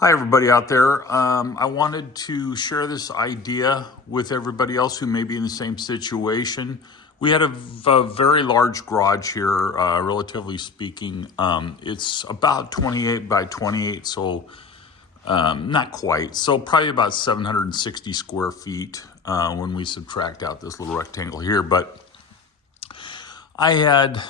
Hi, everybody out there. I wanted to share this idea with everybody else who may be in the same situation. We had a very large garage here, relatively speaking. It's about 28 by 28, so not quite. So probably about 760 square feet when we subtract out this little rectangle here. But I had,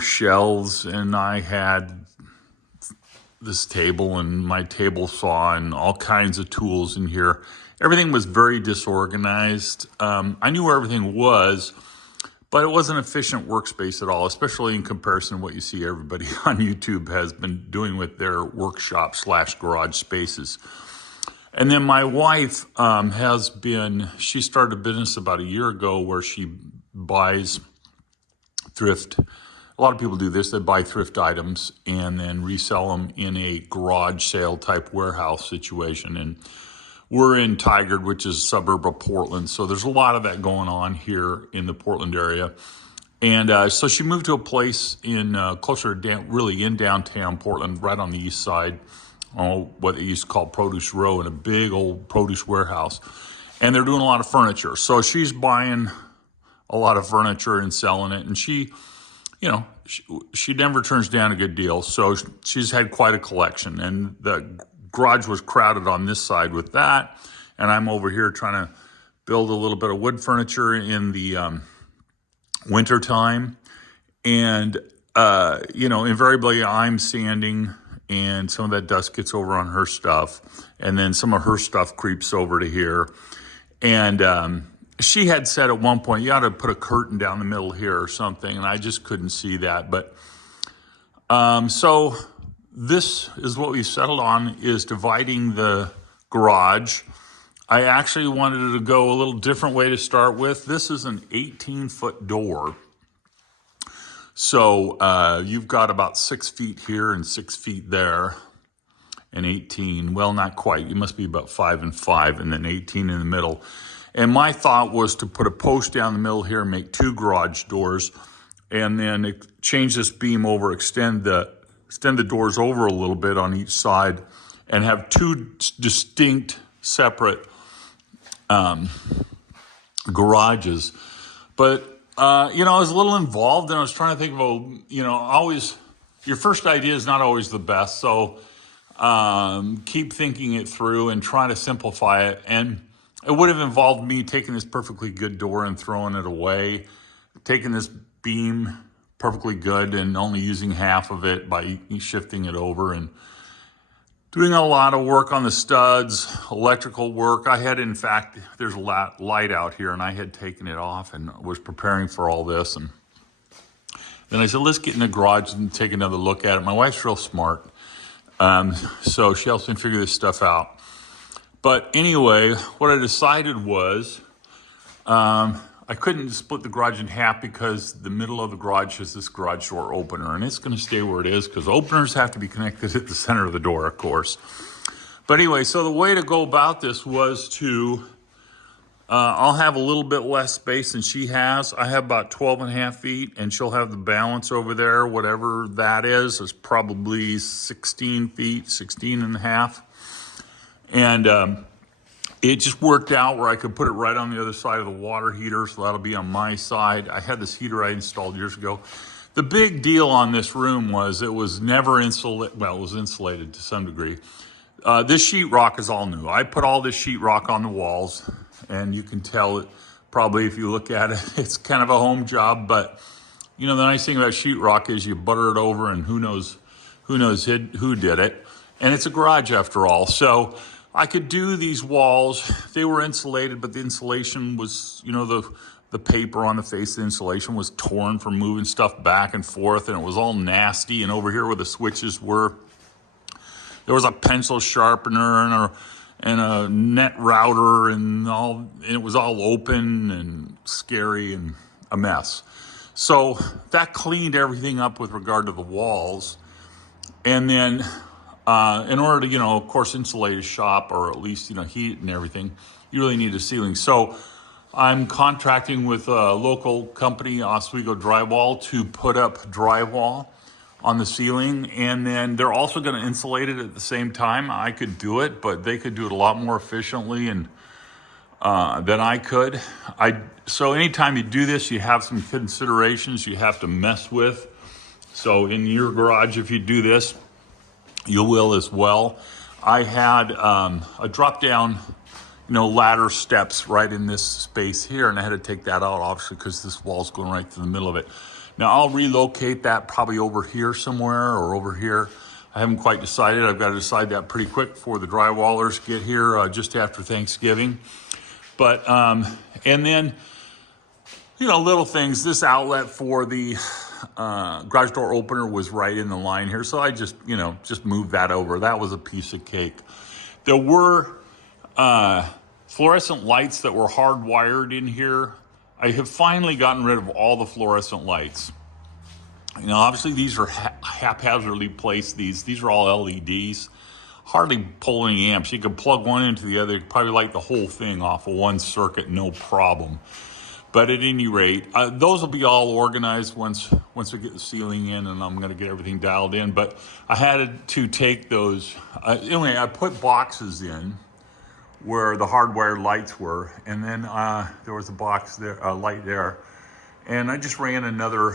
shelves, and I had this table and my table saw and all kinds of tools in here. Everything was very disorganized. I knew where everything was, but it wasn't an efficient workspace at all, especially in comparison to what you see everybody on YouTube has been doing with their workshop / garage spaces. And then my wife she started a business about a year ago where she buys thrift. A lot of people do this. They buy thrift items and then resell them in a garage sale type warehouse situation. And we're in Tigard, which is a suburb of Portland. So there's a lot of that going on here in the Portland area. And so she moved to a place in closer to really in downtown Portland, right on the east side, what they used to call Produce Row, in a big old produce warehouse. And they're doing a lot of furniture. So she's buying a lot of furniture and selling it. And she never turns down a good deal. So she's had quite a collection, and the garage was crowded on this side with that. And I'm over here trying to build a little bit of wood furniture in the winter time. And, invariably I'm sanding, and some of that dust gets over on her stuff. And then some of her stuff creeps over to here. And, she had said at one point, you ought to put a curtain down the middle here or something, and I just couldn't see that. But so this is what we settled on, is dividing the garage. I actually wanted to go a little different way to start with. This is an 18-foot door. So you've got about 6 feet here and 6 feet there, and 18. Well, not quite. You must be about 5 and 5, and then 18 in the middle. And my thought was to put a post down the middle here and make 2 garage doors, and then change this beam over, extend the doors over a little bit on each side, and have 2 distinct separate garages. But, I was a little involved, and I was trying to think of, always, your first idea is not always the best. So keep thinking it through and try to simplify it. And it would have involved me taking this perfectly good door and throwing it away, taking this beam perfectly good and only using half of it by shifting it over, and doing a lot of work on the studs, electrical work. There's a light out here, and I had taken it off and was preparing for all this. And then I said, let's get in the garage and take another look at it. My wife's real smart, so she helps me figure this stuff out. But anyway, what I decided was I couldn't split the garage in half because the middle of the garage is this garage door opener, and it's going to stay where it is because openers have to be connected at the center of the door, of course. But anyway, so the way to go about this was to, I'll have a little bit less space than she has. I have about 12 and a half feet, and she'll have the balance over there, whatever that is probably 16 feet, 16 and a half. And it just worked out where I could put it right on the other side of the water heater, so that'll be on my side. I had this heater I installed years ago. The big deal on this room was it was never insulated. Well, it was insulated to some degree. This sheetrock is all new. I put all this sheetrock on the walls, and you can tell it probably if you look at it, it's kind of a home job. But, the nice thing about sheetrock is you butter it over, and who knows who did it. And it's a garage after all. So I could do these walls. They were insulated, but the insulation was, the paper on the face of the insulation was torn from moving stuff back and forth, and it was all nasty. And over here where the switches were, there was a pencil sharpener and a net router, and it was all open and scary and a mess. So that cleaned everything up with regard to the walls. And then in order to, of course, insulate a shop, or at least, heat and everything, you really need a ceiling. So I'm contracting with a local company, Oswego Drywall, to put up drywall on the ceiling, and then they're also going to insulate it at the same time. I could do it, but they could do it a lot more efficiently and than I could. So anytime you do this, you have some considerations you have to mess with. So in your garage, if you do this, you will as well. I had a drop down, ladder steps right in this space here, and I had to take that out obviously because this wall's going right through the middle of it. Now I'll relocate that probably over here somewhere or over here. I haven't quite decided. I've got to decide that pretty quick before the drywallers get here just after Thanksgiving. But, and then, little things. This outlet for the garage door opener was right in the line here. So I just moved that over. That was a piece of cake. There were fluorescent lights that were hardwired in here. I have finally gotten rid of all the fluorescent lights. Obviously these are haphazardly placed. These are all LEDs. Hardly pull any amps. You could plug one into the other. You could probably light the whole thing off of one circuit, no problem. But at any rate, those will be all organized once we get the ceiling in, and I'm going to get everything dialed in. But I had to take those. Anyway, I put boxes in where the hardwired lights were, and then there was a box there, a light there, and I just ran another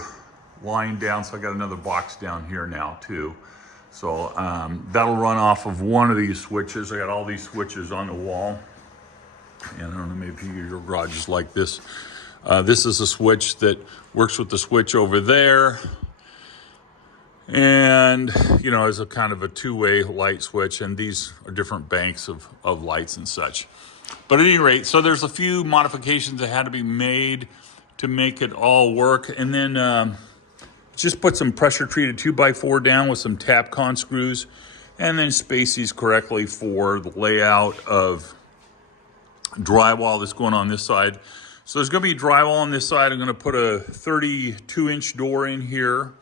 line down, so I got another box down here now too. So that'll run off of one of these switches. I got all these switches on the wall. And I don't know, maybe your garage is like this. This is a switch that works with the switch over there. And, as a kind of a two-way light switch. And these are different banks of lights and such. But at any rate, so there's a few modifications that had to be made to make it all work. And then just put some pressure treated 2x4 down with some Tapcon screws, and then space these correctly for the layout of drywall that's going on this side. So there's going to be drywall on this side. I'm going to put a 32-inch door in here.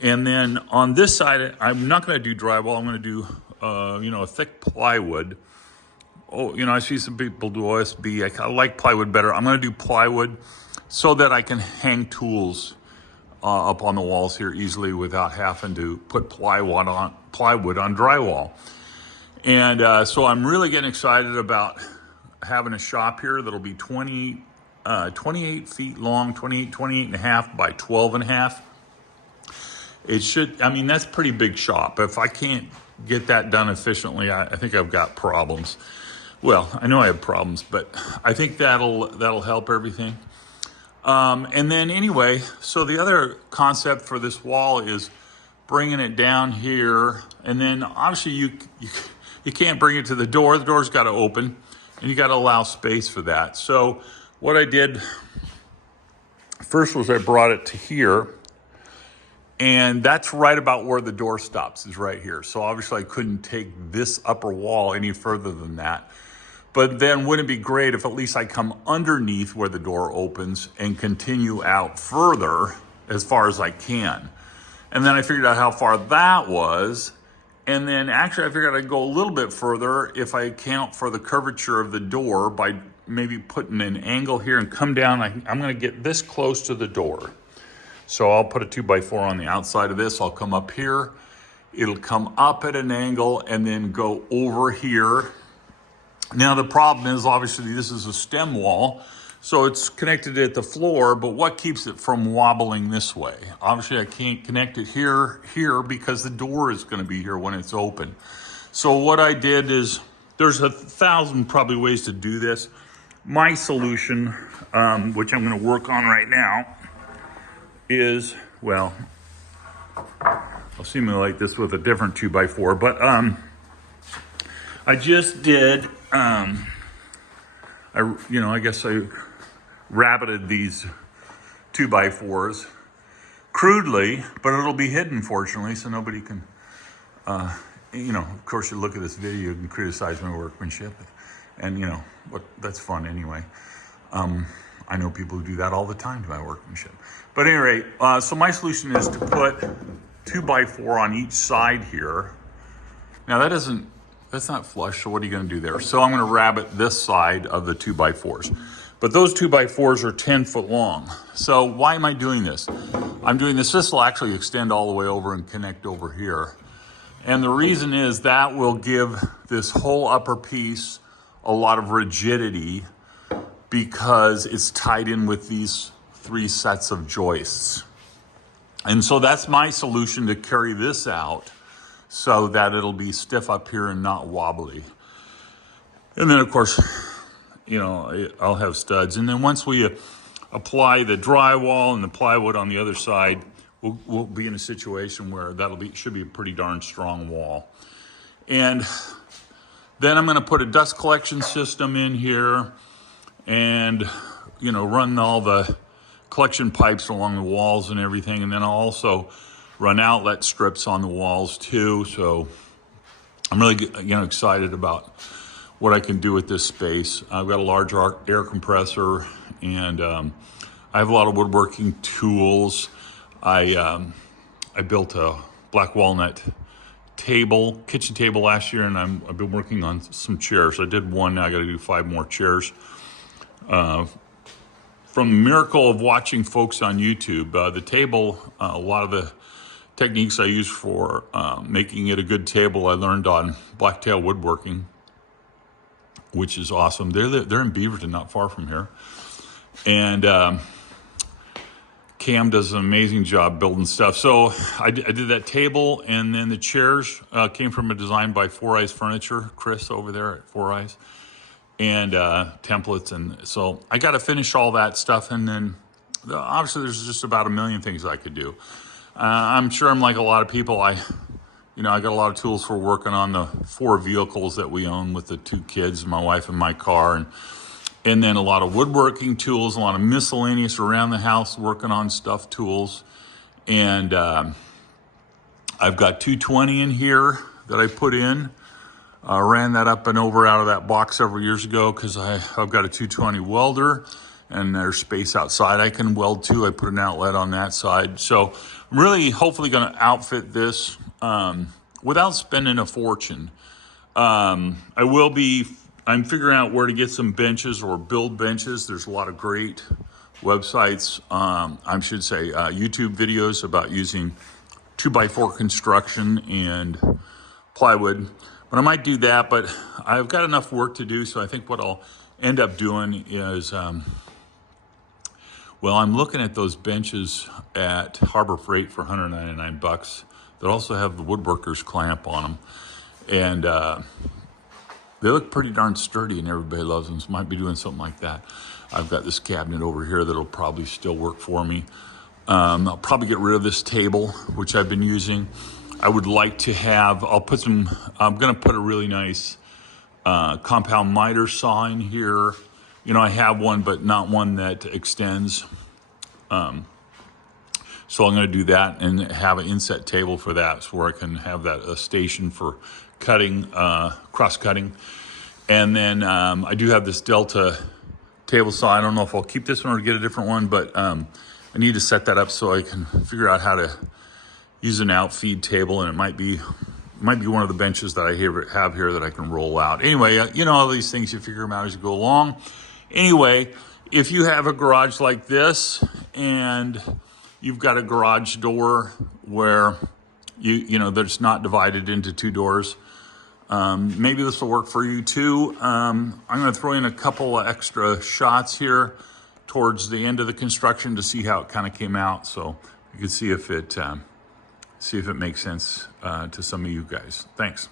And then on this side, I'm not going to do drywall. I'm going to do, a thick plywood. Oh, I see some people do OSB. I like plywood better. I'm going to do plywood so that I can hang tools up on the walls here easily without having to put plywood on drywall. And so I'm really getting excited about having a shop here that'll be 28 feet long, 28 and a half by 12 and a half. It should, that's a pretty big shop. If I can't get that done efficiently, I think I've got problems. Well, I know I have problems, but I think that'll help everything. And then anyway, so the other concept for this wall is bringing it down here. And then obviously you can't bring it to the door. The door's got to open, and you got to allow space for that. So what I did first was I brought it to here, and that's right about where the door stops, is right here. So obviously I couldn't take this upper wall any further than that. But then wouldn't it be great if at least I come underneath where the door opens and continue out further as far as I can. And then I figured out how far that was. And then actually I figured I'd go a little bit further if I account for the curvature of the door by maybe putting an angle here and come down. I'm going to get this close to the door. So I'll put a 2x4 on the outside of this. I'll come up here. It'll come up at an angle and then go over here. Now the problem is obviously this is a stem wall, so it's connected at the floor, but what keeps it from wobbling this way? Obviously I can't connect it here because the door is going to be here when it's open. So what I did is, there's 1,000 probably ways to do this. My solution, which I'm going to work on right now, is, well, I'll simulate this with a different 2x4, but I just did, I guess I rabbited these 2x4s crudely, but it'll be hidden, fortunately, so nobody can, of course, you look at this video and criticize my workmanship, and, that's fun anyway. I know people who do that all the time to my workmanship. But at any rate, so my solution is to put 2x4 on each side here. Now that's not flush, so what are you going to do there? So I'm going to rabbit this side of the 2x4s. But those 2x4s are 10 foot long. So why am I doing this? I'm doing this. This will actually extend all the way over and connect over here. And the reason is that will give this whole upper piece a lot of rigidity because it's tied in with these 3 sets of joists. And so that's my solution to carry this out so that it'll be stiff up here and not wobbly. And then of course, you know, I'll have studs. And then once we apply the drywall and the plywood on the other side, we'll be in a situation where should be a pretty darn strong wall. And then I'm going to put a dust collection system in here and, you know, run all the collection pipes along the walls and everything. And then I'll also run outlet strips on the walls too. So I'm really, you know, excited about what I can do with this space. I've got a large air compressor, and I have a lot of woodworking tools. I built a black walnut kitchen table last year, and I've been working on some chairs. I did one, now I got to do 5 more chairs. From the miracle of watching folks on YouTube, the table, a lot of the techniques I use for making it a good table, I learned on Blacktail Woodworking, which is awesome. They're in Beaverton, not far from here. And Cam does an amazing job building stuff. So I did that table, and then the chairs came from a design by 4 Eyes Furniture, Chris over there at 4 Eyes, and templates. And so I got to finish all that stuff. And then obviously there's just about a million things I could do. I'm sure I'm like a lot of people. I got a lot of tools for working on the 4 vehicles that we own with the 2 kids, my wife and my car, and then a lot of woodworking tools, a lot of miscellaneous around the house working on stuff tools. And I've got 220 in here that I put in. Ran that up and over out of that box several years ago because I've got a 220 welder, and there's space outside I can weld to. I put an outlet on that side. So I'm really hopefully going to outfit this without spending a fortune. I'm figuring out where to get some benches or build benches. There's a lot of great websites, YouTube videos about using 2x4 construction and plywood. But I might do that, but I've got enough work to do, so I think what I'll end up doing is, I'm looking at those benches at Harbor Freight for $199 that also have the woodworker's clamp on them. And they look pretty darn sturdy, and everybody loves them, so might be doing something like that. I've got this cabinet over here that'll probably still work for me. I'll probably get rid of this table, which I've been using. I would like to have, I'm going to put a really nice compound miter saw in here. You know, I have one, but not one that extends. So I'm going to do that and have an inset table for that, so where I can have that a station for cutting, cross-cutting. And then I do have this Delta table saw. I don't know if I'll keep this one or get a different one, but I need to set that up so I can figure out how to use an outfeed table, and it might be one of the benches that I have here that I can roll out. Anyway, all these things, you figure them out as you go along. Anyway, if you have a garage like this and you've got a garage door where that's not divided into 2 doors, maybe this will work for you too. I'm going to throw in a couple of extra shots here towards the end of the construction to see how it kind of came out, so you can see if it makes sense to some of you guys. Thanks.